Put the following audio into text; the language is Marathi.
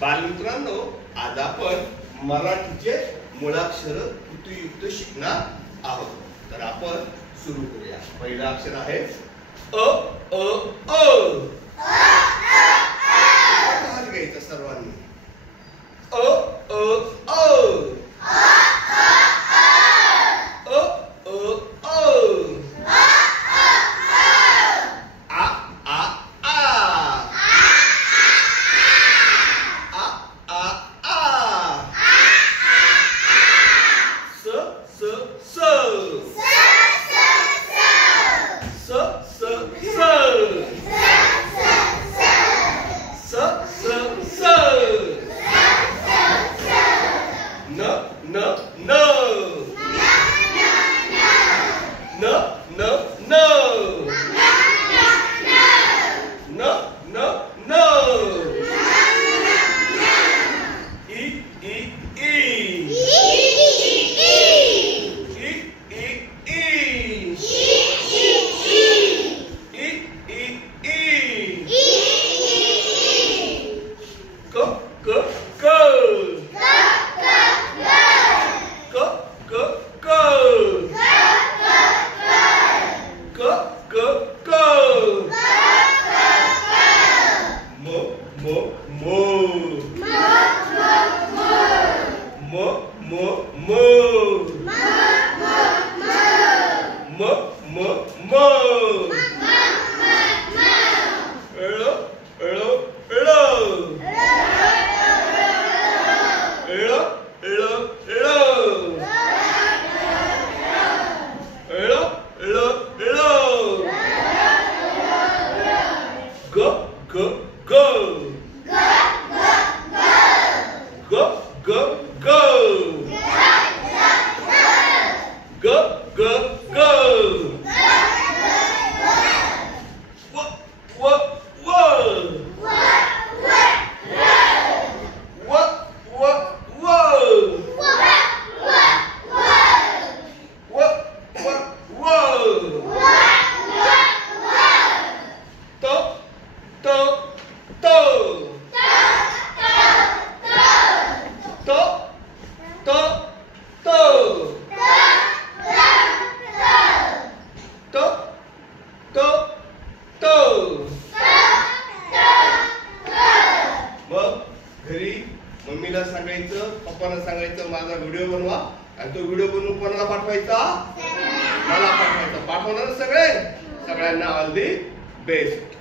बालमित्रांनो, आज आपण मराठीचे मुळाक्षर कृतीयुक्त शिकणार आहोत. तर आपण सुरू करूया. पहिलं अक्षर आहे अ अ अ. हात घ्यायचा सर्वांनी. अ अ अ. घरी मम्मीला सांगायचं, पप्पाला सांगायचं माझा व्हिडिओ बनवा, आणि तो व्हिडिओ बनवून कोणाला पाठवायचा? मला पाठवायचा. पाठवणार सगळे? सगळ्यांना ऑल दी बेस्ट.